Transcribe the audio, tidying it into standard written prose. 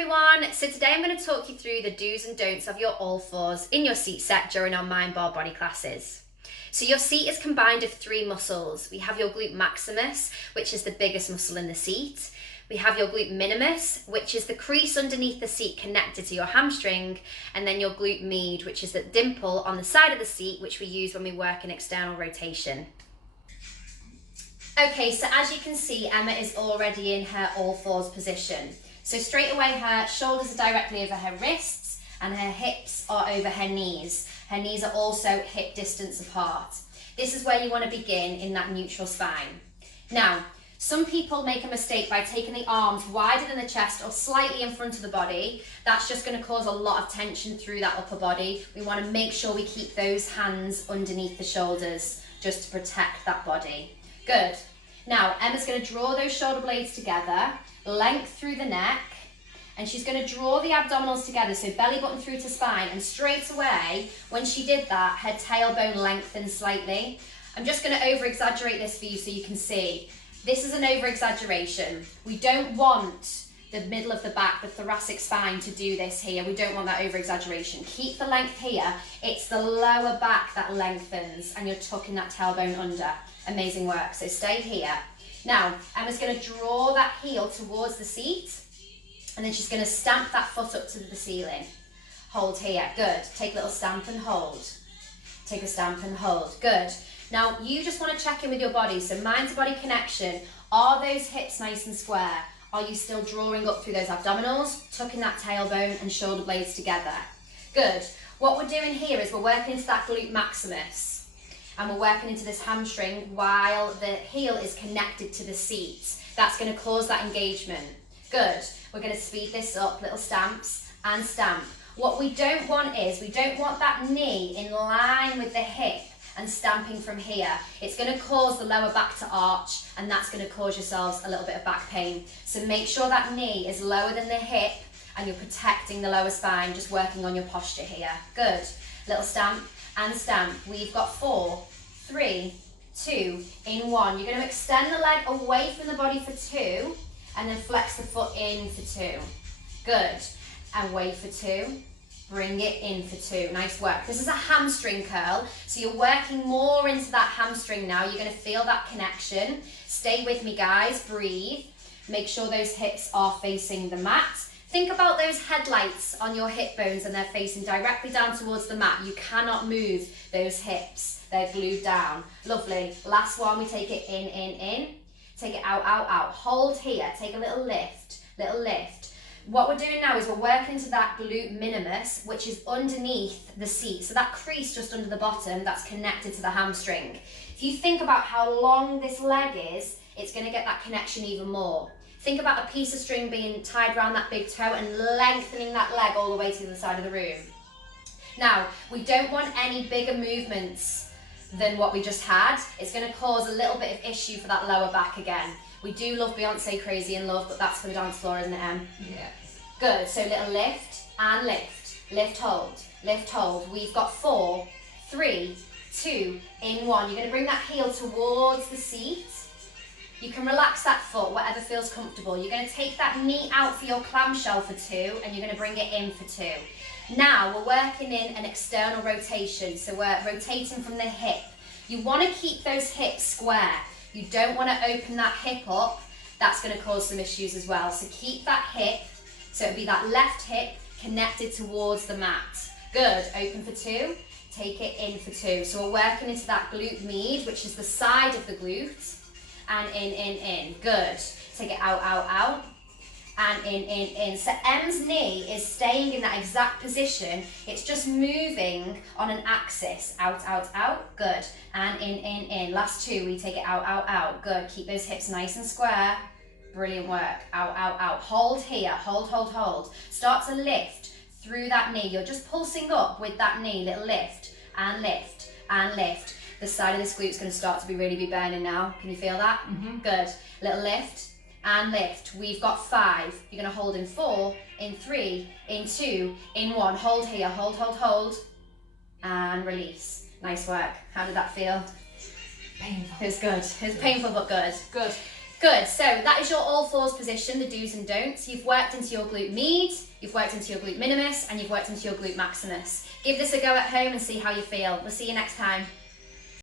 everyone, so today I'm going to talk you through the do's and don'ts of your all fours in your seat set during our mind bar body classes. So your seat is combined of three muscles. We have your glute maximus, which is the biggest muscle in the seat. We have your glute minimus, which is the crease underneath the seat connected to your hamstring, and then your glute med, which is the dimple on the side of the seat, which we use when we work in external rotation. Okay, so as you can see, Emma is already in her all fours position. So straight away her shoulders are directly over her wrists and her hips are over her knees. Her knees are also hip distance apart. This is where you want to begin in that neutral spine. Now, some people make a mistake by taking the arms wider than the chest or slightly in front of the body. That's just going to cause a lot of tension through that upper body. We want to make sure we keep those hands underneath the shoulders just to protect that body. Good. Now, Emma's going to draw those shoulder blades together, length through the neck, and she's going to draw the abdominals together, so belly button through to spine, and straight away, when she did that, her tailbone lengthened slightly. I'm just going to over-exaggerate this for you so you can see. This is an over-exaggeration. We don't want the middle of the back, the thoracic spine, to do this here. We don't want that over-exaggeration. Keep the length here. It's the lower back that lengthens, and you're tucking that tailbone under. Amazing work. So stay here. Now, Emma's going to draw that heel towards the seat, and then she's going to stamp that foot up to the ceiling. Hold here. Good. Take a little stamp and hold. Take a stamp and hold. Good. Now, you just want to check in with your body. So mind-to-body connection. Are those hips nice and square? Are you still drawing up through those abdominals, tucking that tailbone and shoulder blades together? Good. What we're doing here is we're working into that glute maximus. And we're working into this hamstring while the heel is connected to the seat. That's going to cause that engagement. Good. We're going to speed this up, little stamps and stamp. What we don't want is, we don't want that knee in line with the hip and stamping from here. It's going to cause the lower back to arch, and that's going to cause yourselves a little bit of back pain. So make sure that knee is lower than the hip and you're protecting the lower spine, just working on your posture here. Good. Little stamp and stamp. We've got 4, 3, 2, in 1. You're going to extend the leg away from the body for 2, and then flex the foot in for 2. Good. And wait for 2. Bring it in for 2. Nice work. This is a hamstring curl, so you're working more into that hamstring now. You're going to feel that connection. Stay with me, guys. Breathe. Make sure those hips are facing the mat. Think about those headlights on your hip bones and they're facing directly down towards the mat. You cannot move those hips. They're glued down. Lovely. Last one, we take it in. Take it out, out, out. Hold here. Take a little lift, little lift. What we're doing now is we're working to that glute minimus, which is underneath the seat. So that crease just under the bottom, that's connected to the hamstring. If you think about how long this leg is, it's going to get that connection even more. Think about a piece of string being tied around that big toe and lengthening that leg all the way to the other side of the room. Now, we don't want any bigger movements than what we just had. It's going to cause a little bit of issue for that lower back again. We do love Beyonce Crazy in Love, but that's for the dance floor, isn't it, Em? Yeah. Good. So little lift and lift. Lift, hold. Lift, hold. We've got 4, 3, 2, in 1. You're going to bring that heel towards the seat. You can relax that foot, whatever feels comfortable. You're going to take that knee out for your clamshell for 2, and you're going to bring it in for 2. Now we're working in an external rotation, so we're rotating from the hip. You want to keep those hips square. You don't want to open that hip up. That's going to cause some issues as well. So keep that hip, so it'll be that left hip connected towards the mat. Good. Open for 2. Take it in for 2. So we're working into that glute med, which is the side of the glute. And in. Good. Take it out, out, out. And in. So M's knee is staying in that exact position. It's just moving on an axis. Out, out, out. Good. And in. Last 2, we take it out, out, out. Good. Keep those hips nice and square. Brilliant work. Out, out, out. Hold here. Hold, hold, hold. Start to lift through that knee. You're just pulsing up with that knee. Little lift and lift and lift. The side of this glute is going to start to really be burning now. Can you feel that? Mm-hmm. Good. Little lift and lift. We've got 5. You're going to hold in 4, in 3, in 2, in 1. Hold here. Hold, hold, hold. And release. Nice work. How did that feel? Painful. It was good. It was painful but good. Good. Good, so that is your all fours position, the do's and don'ts. You've worked into your glute med, you've worked into your glute minimus, and you've worked into your glute maximus. Give this a go at home and see how you feel. We'll see you next time.